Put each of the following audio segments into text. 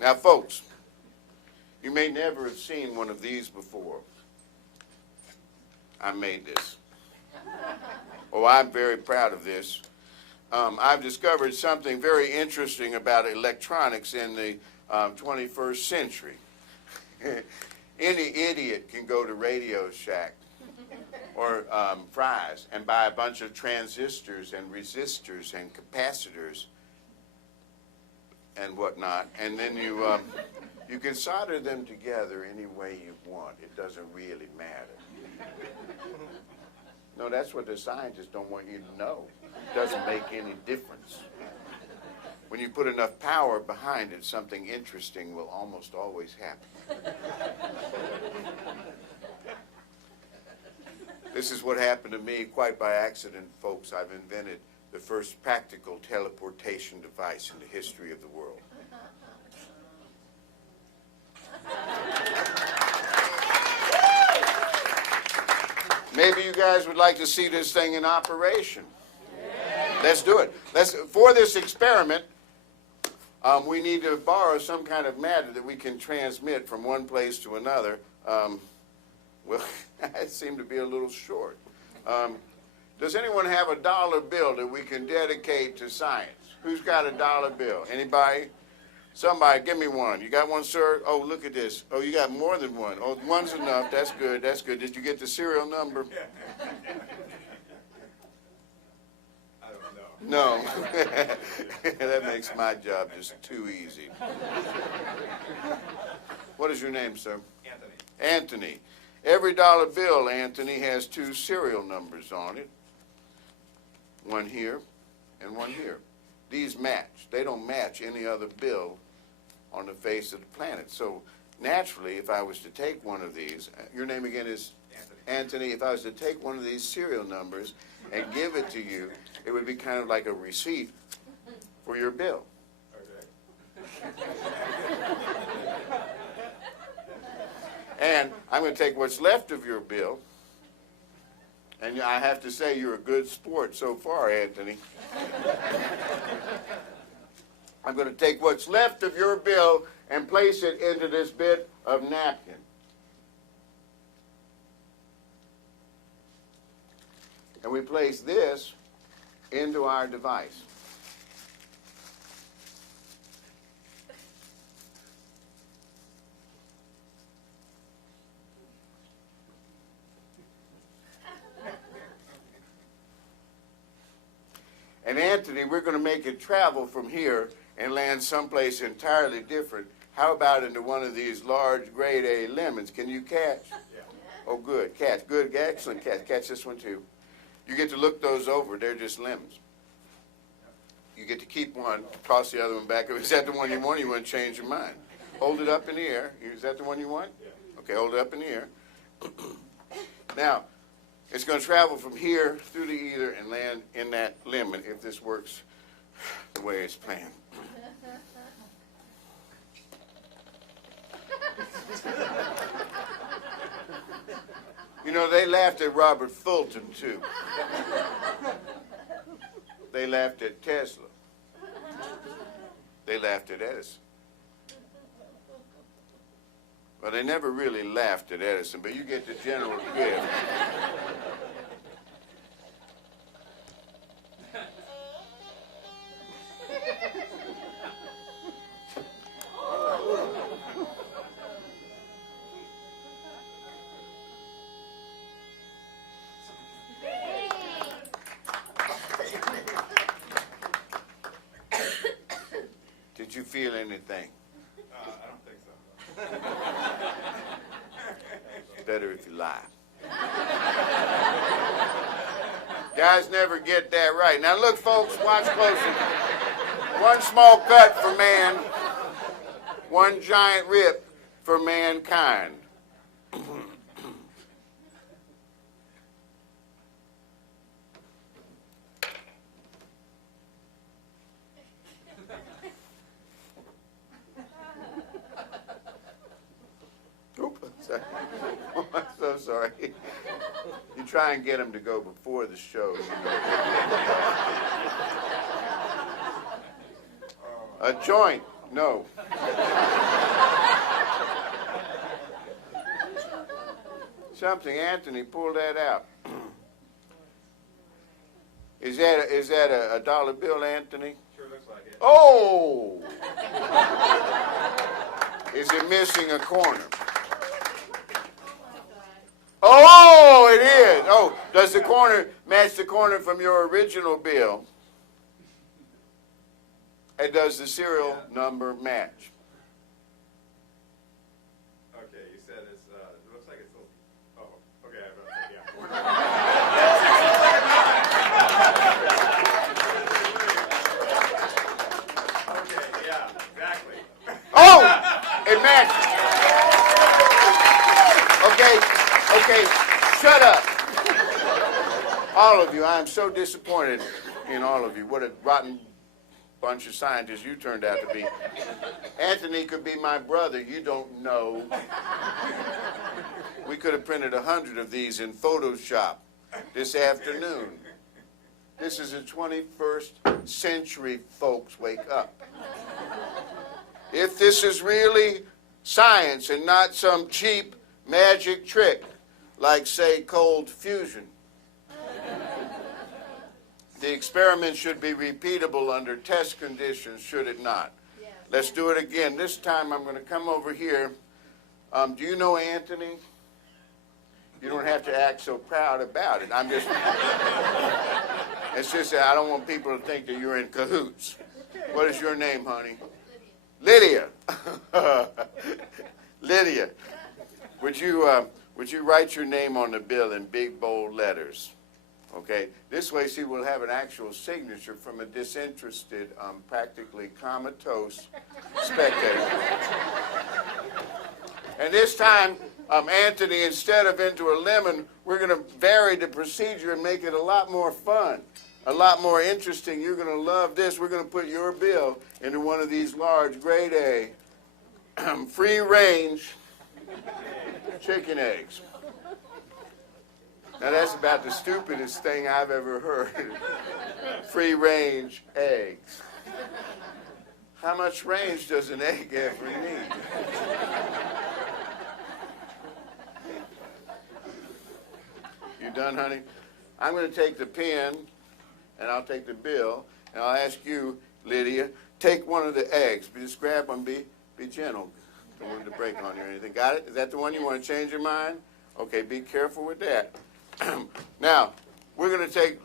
Now, folks, you may never have seen one of these before. I made this. Oh, I'm very proud of this. I've discovered something very interesting about electronics in the 21st century. Any idiot can go to Radio Shack or Fry's and buy a bunch of transistors and resistors and capacitors and whatnot, and then you can solder them together any way you want. It doesn't really matter. No, that's what the scientists don't want you to know. It doesn't make any difference. When you put enough power behind it, something interesting will almost always happen. This is what happened to me quite by accident, folks. I've invented the first practical teleportation device in the history of the world. Maybe you guys would like to see this thing in operation. Let's do it. For this experiment, we need to borrow some kind of matter that we can transmit from one place to another. Well, I seem to be a little short. Does anyone have a dollar bill that we can dedicate to science? Who's got a dollar bill? Anybody? Somebody, give me one. You got one, sir? Oh, look at this. Oh, you got more than one. Oh, one's enough. That's good. That's good. Did you get the serial number? I don't know. No. That makes my job just too easy. What is your name, sir? Anthony. Anthony. Every dollar bill, Anthony, has two serial numbers on it. One here and one here. These match. They don't match any other bill on the face of the planet. So naturally, if I was to take one of these, your name again is? Anthony. If I was to take one of these serial numbers and give it to you, it would be kind of like a receipt for your bill. Okay. And I'm going to take what's left of your bill, and I have to say you're a good sport so far, Anthony. I'm going to take what's left of your bill and place it into this bit of napkin. And we place this into our device. And Anthony, we're going to make it travel from here and land someplace entirely different. How about into one of these large grade A lemons? Can you catch? Yeah. Oh, good. Catch. Good. Excellent catch. Catch this one, too. You get to look those over. They're just lemons. You get to keep one, toss the other one back. Is that the one you want? You want to change your mind? Hold it up in the air. Is that the one you want? Yeah. Okay, hold it up in the air. Now, it's going to travel from here through the ether and land in that lemon if this works the way it's planned. You know, they laughed at Robert Fulton, too. They laughed at Tesla. They laughed at Edison. Well, they never really laughed at Edison, but you get the general drift. Did you feel anything? I don't think so. It's better if you lie. Guys never get that right. Now look, folks, watch closely. One small cut for man, one giant rip for mankind. Sorry. Oh, I'm so sorry. You try and get them to go before the show. You know. A joint? No. something. Anthony, pull that out. Is that a dollar bill, Anthony? Sure looks like it. Oh! Is it missing a corner? Oh, it is. Oh, does the corner match the corner from your original bill? And does the serial number match? Okay, you said it looks like it's a little, oh, okay, I was yeah. Okay, yeah, exactly. Oh, it matches. Okay, shut up. All of you, I am so disappointed in all of you. What a rotten bunch of scientists you turned out to be. Anthony could be my brother. You don't know. We could have printed 100 of these in Photoshop this afternoon. This is the 21st century, folks. Wake up. If this is really science and not some cheap magic trick, like, say, cold fusion, the experiment should be repeatable under test conditions, should it not? Yes. Let's do it again. This time I'm going to come over here. Do you know Anthony? You don't have to act so proud about it. It's just that I don't want people to think that you're in cahoots. What is your name, honey? Lydia. Lydia. Would you write your name on the bill in big, bold letters? Okay, this way, see, we'll have an actual signature from a disinterested, practically comatose spectator. And this time, Anthony, instead of into a lemon, we're going to vary the procedure and make it a lot more fun, a lot more interesting. You're going to love this. We're going to put your bill into one of these large, grade A, free-range chicken eggs. Now, that's about the stupidest thing I've ever heard. Free-range eggs. How much range does an egg ever need? You done, honey? I'm going to take the pen, and I'll take the bill, and I'll ask you, Lydia, take one of the eggs. Just grab one. Be gentle. Don't want it to break on you or anything. Got it? Is that the one you want to change your mind? Okay, be careful with that. Now, we're going to take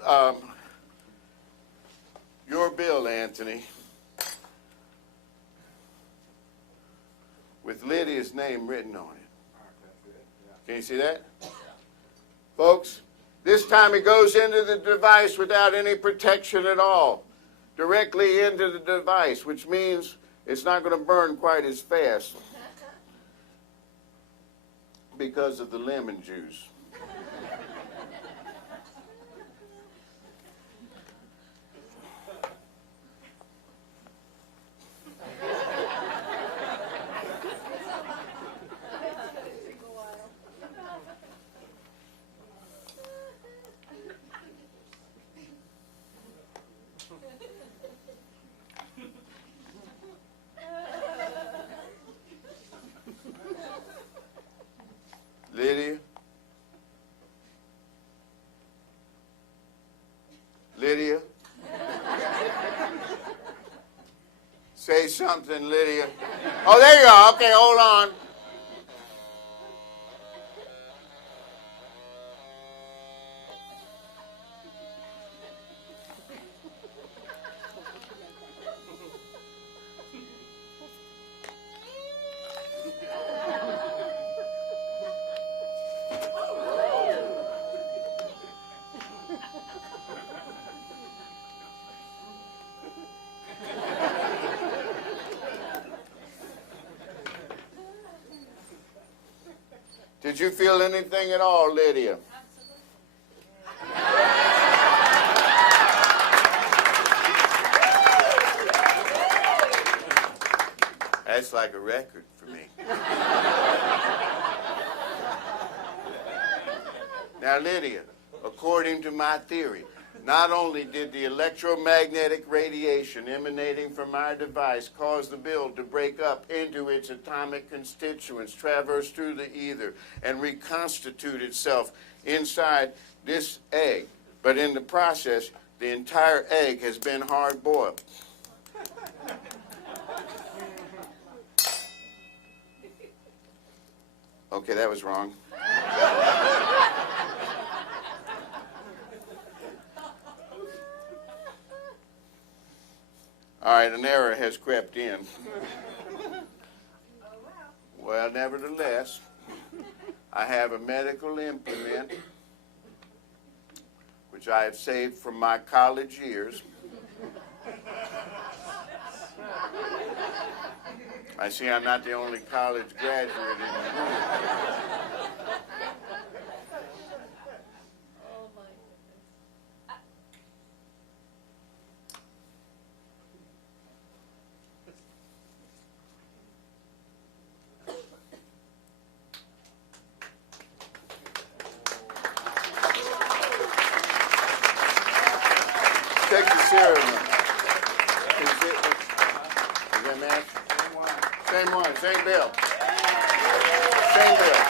your bill, Anthony, with Lydia's name written on it. Can you see that? Folks, this time it goes into the device without any protection at all, directly into the device, which means it's not going to burn quite as fast because of the lemon juice. Lydia? Lydia? Say something, Lydia. Oh, there you are. Okay, hold on. Did you feel anything at all, Lydia? That's like a record for me. Now, Lydia, according to my theory, Not only did the electromagnetic radiation emanating from our device cause the bill to break up into its atomic constituents, traverse through the ether, and reconstitute itself inside this egg, but in the process, the entire egg has been hard-boiled. Okay, that was wrong. All right, an error has crept in. Well, nevertheless, I have a medical implement which I have saved from my college years. I see I'm not the only college graduate in the room. Check the serial number. Is that match? Same one, same bill. Same bill.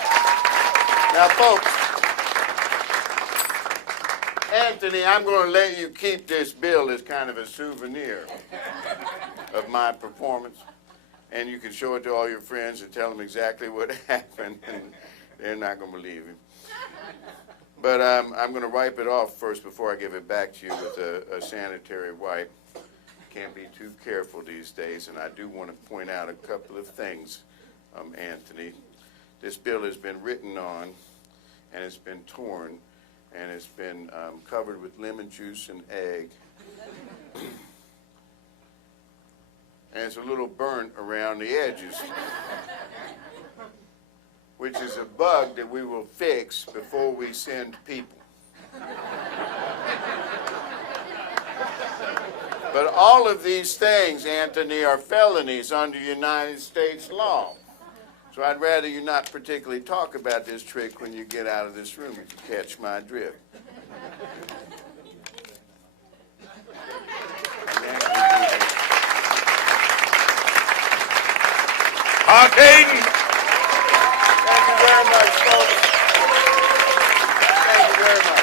Now, folks, Anthony, I'm going to let you keep this bill as kind of a souvenir of my performance. And you can show it to all your friends and tell them exactly what happened, and they're not going to believe you. But I'm going to wipe it off first before I give it back to you with a sanitary wipe. Can't be too careful these days, and I do want to point out a couple of things, Anthony. This bill has been written on, and it's been torn, and it's been covered with lemon juice and egg. And it's a little burnt around the edges, which is a bug that we will fix before we send people. But all of these things, Anthony, are felonies under United States law. So I'd rather you not particularly talk about this trick when you get out of this room, if you catch my drift. Haydn! Thank you very much, folks. Thank you very much.